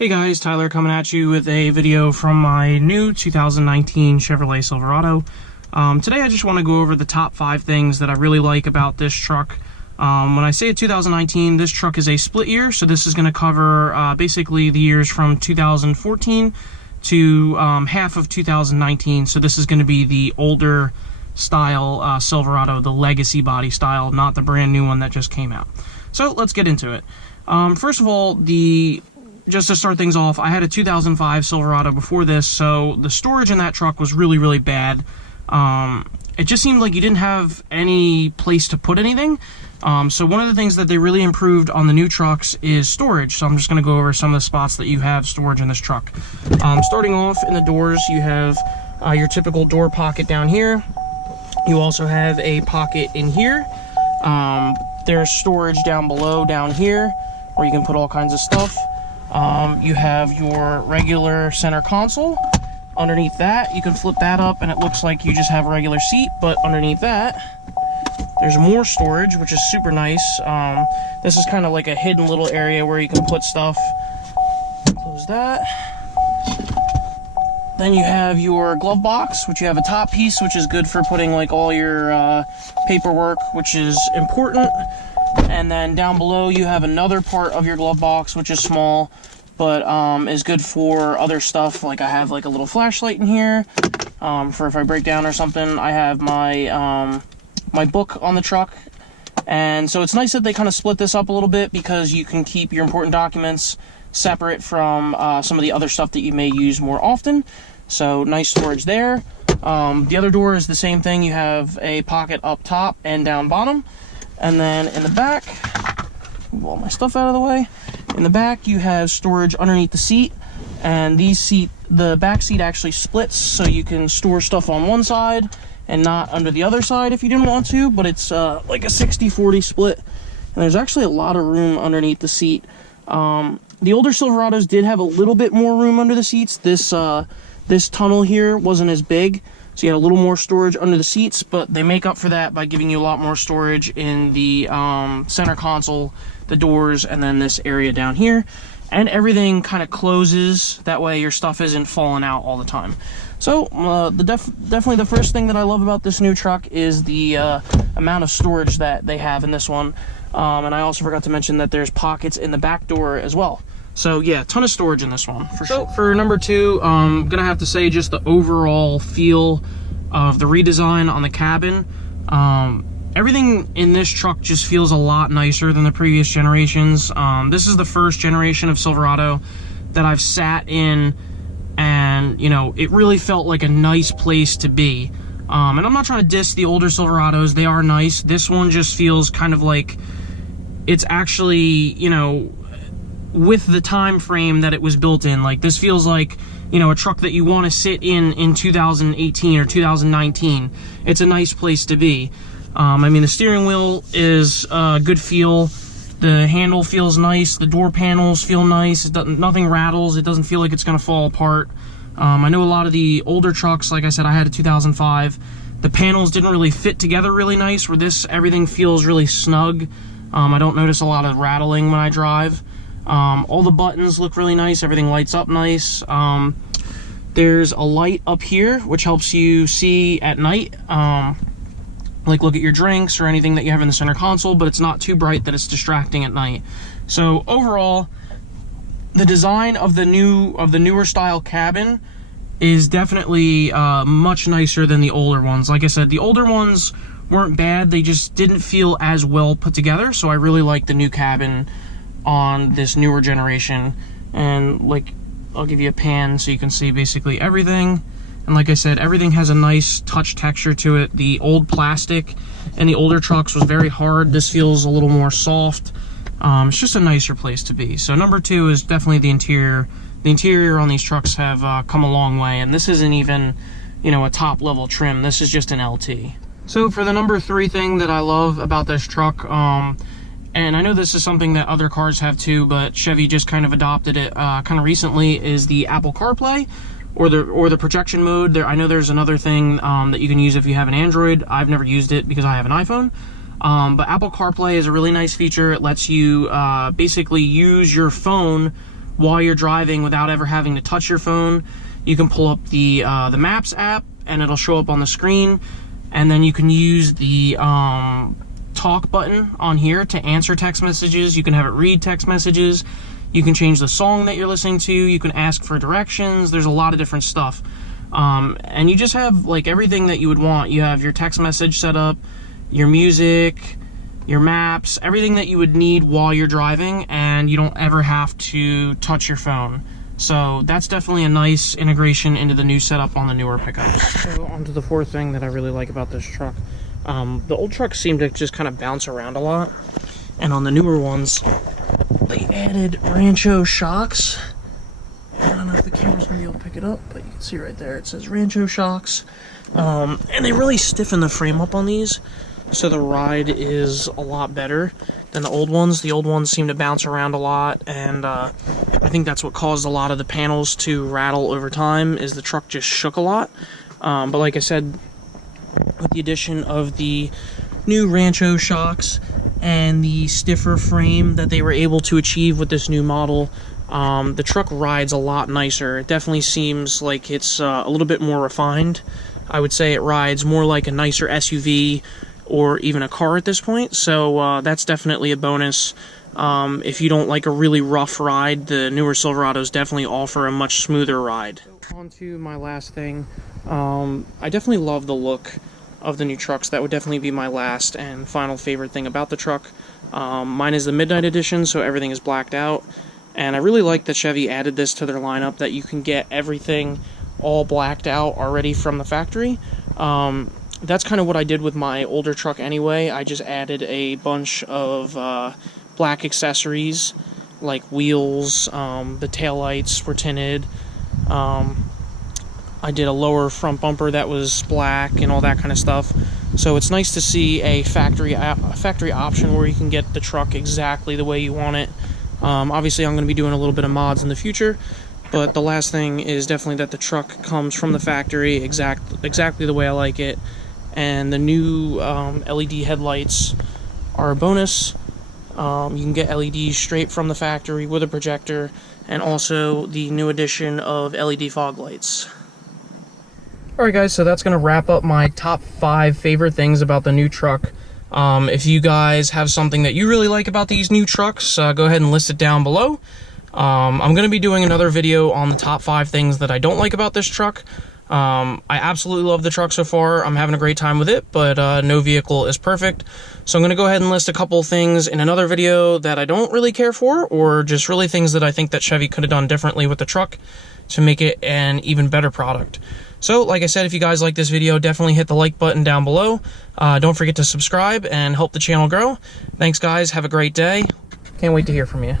Hey guys, Tyler coming at you with a video from my new 2019 Chevrolet Silverado. Today I just want to go over the top 5 things that I really like about this truck. When I say 2019, this truck is a split year, so this is going to cover basically the years from 2014 to half of 2019. So this is going to be the older style Silverado, the legacy body style, not the brand new one that just came out. So let's get into it. First of all, just to start things off, I had a 2005 Silverado before this, so the storage in that truck was really bad. It just seemed like you didn't have any place to put anything. So one of the things that they really improved on the new trucks is storage. So I'm just going to go over some of the spots that you have storage in this truck. Starting off in the doors, you have your typical door pocket down here. You also have a pocket in here. There's storage down below down here where you can put all kinds of stuff. You have your regular center console. Underneath that, you can flip that up and it looks like you just have a regular seat, but underneath that, there's more storage, which is super nice. This is kind of like a hidden little area where you can put stuff. Close that. Then you have your glove box, which you have a top piece, which is good for putting like all your paperwork, which is important. And then down below you have another part of your glove box, which is small, but is good for other stuff. Like I have like a little flashlight in here for if I break down or something. I have my my book on the truck, and so it's nice that they kind of split this up a little bit because you can keep your important documents separate from some of the other stuff that you may use more often. So nice storage there. The other door is the same thing. You have a pocket up top and down bottom. And then in the back, move all my stuff out of the way. In the back, you have storage underneath the seat, and the back seat actually splits, so you can store stuff on one side and not under the other side if you didn't want to, but it's like a 60-40 split, and there's actually a lot of room underneath the seat. The older Silverados did have a little bit more room under the seats. This tunnel here wasn't as big, so you had a little more storage under the seats, but they make up for that by giving you a lot more storage in the center console, the doors, and then this area down here. And everything kind of closes, that way your stuff isn't falling out all the time. So definitely the first thing that I love about this new truck is the amount of storage that they have in this one. And I also forgot to mention that there's pockets in the back door as well. So yeah, ton of storage in this one, for sure. So for number 2, I'm gonna have to say just the overall feel of the redesign on the cabin. Everything in this truck just feels a lot nicer than the previous generations. This is the first generation of Silverado that I've sat in, and you know, it really felt like a nice place to be. And I'm not trying to diss the older Silverados, they are nice. This one just feels kind of like it's actually, you know, with the time frame that it was built in. Like this feels like, you know, a truck that you want to sit in 2018 or 2019. It's a nice place to be. I mean, the steering wheel is a good feel. The handle feels nice. The door panels feel nice. Nothing rattles. It doesn't feel like it's going to fall apart. I know a lot of the older trucks, like I said, I had a 2005. The panels didn't really fit together really nice, where this, everything feels really snug. I don't notice a lot of rattling when I drive. All the buttons look really nice. Everything lights up nice. There's a light up here, which helps you see at night. Like look at your drinks or anything that you have in the center console, but it's not too bright that it's distracting at night. So overall, the design of the newer style cabin is definitely much nicer than the older ones. Like I said, the older ones weren't bad, they just didn't feel as well put together, so I really like the new cabin on this newer generation. And like, I'll give you a pan so you can see basically everything. And like I said, everything has a nice touch texture to it. The old plastic in the older trucks was very hard. This feels a little more soft. It's just a nicer place to be. So number 2 is definitely the interior. The interior on these trucks have come a long way, and this isn't even, you know, a top level trim. This is just an LT. So for the number 3 thing that I love about this truck, and I know this is something that other cars have too, but Chevy just kind of adopted it kind of recently, is the Apple CarPlay or the projection mode. I know there's another thing that you can use if you have an Android. I've never used it because I have an iPhone. But Apple CarPlay is a really nice feature. It lets you basically use your phone while you're driving without ever having to touch your phone. You can pull up the Maps app and it'll show up on the screen, and then you can use the talk button on here to answer text messages. You can have it read text messages. You can change the song that you're listening to. You can ask for directions. There's a lot of different stuff. And you just have like everything that you would want. You have your text message set up, your music, your maps, everything that you would need while you're driving, and you don't ever have to touch your phone. So that's definitely a nice integration into the new setup on the newer pickups. So on to the fourth thing that I really like about this truck. The old trucks seem to just kind of bounce around a lot, and on the newer ones, they added Rancho shocks. I don't know if the camera's gonna be able to pick it up, but you can see right there, it says Rancho shocks. And they really stiffen the frame up on these, so the ride is a lot better than the old ones. The old ones seem to bounce around a lot, and I think that's what caused a lot of the panels to rattle over time, is the truck just shook a lot. But like I said, with the addition of the new Rancho shocks and the stiffer frame that they were able to achieve with this new model, the truck rides a lot nicer. It definitely seems like it's a little bit more refined. I would say it rides more like a nicer SUV or even a car at this point, so that's definitely a bonus. If you don't like a really rough ride, the newer Silverados definitely offer a much smoother ride. On to my last thing. I definitely love the look of the new trucks. That would definitely be my last and final favorite thing about the truck. Mine is the Midnight Edition, so everything is blacked out, and I really like that Chevy added this to their lineup, that you can get everything all blacked out already from the factory. That's kind of what I did with my older truck anyway. I just added a bunch of black accessories, like wheels, the taillights were tinted. I did a lower front bumper that was black and all that kind of stuff. So it's nice to see a factory option where you can get the truck exactly the way you want it. Obviously, I'm going to be doing a little bit of mods in the future, but the last thing is definitely that the truck comes from the factory exactly the way I like it. And the new LED headlights are a bonus. You can get LEDs straight from the factory with a projector, and also the new addition of LED fog lights. Alright guys, so that's going to wrap up my top 5 favorite things about the new truck. If you guys have something that you really like about these new trucks, go ahead and list it down below. I'm going to be doing another video on the top 5 things that I don't like about this truck. I absolutely love the truck so far. I'm having a great time with it, but no vehicle is perfect. So I'm going to go ahead and list a couple things in another video that I don't really care for, or just really things that I think that Chevy could have done differently with the truck to make it an even better product. So, like I said, if you guys like this video, definitely hit the like button down below. Don't forget to subscribe and help the channel grow. Thanks, guys. Have a great day. Can't wait to hear from you.